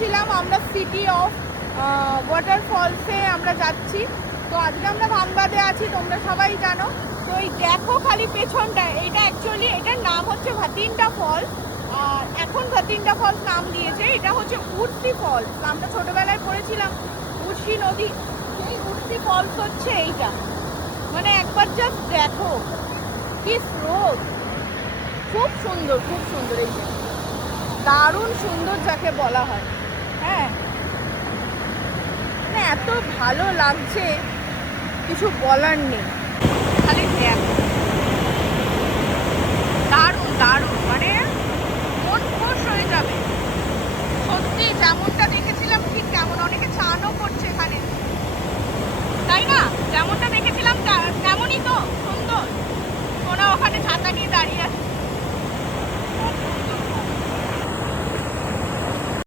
বলেছিলাম আমরা city of ওয়াটারফলসে আমরা যাচ্ছি। তো আজকে আমরা ধানবাদে আছি, তোমরা সবাই জানো। তো এই দেখো খালি পেছনটা, এইটা অ্যাকচুয়ালি এটার নাম হচ্ছে ভাতিন্ডা ফলস। আর এখন ভাতিন্ডা ফলস নাম দিয়েছে, এটা হচ্ছে উর্সি ফলস। আমরা ছোটবেলায় পড়েছিলাম উর্সি নদী, সেই উর্সি ফলস হচ্ছে এইটা। মানে একবার জাস্ট দেখো কি স্রোত, খুব সুন্দর খুব সুন্দর। এই যে দারুণ সুন্দর যাকে বলা হয়, হ্যাঁ মানে এত ভালো লাগছে, কিছু বলার নেই, খালি দেখো।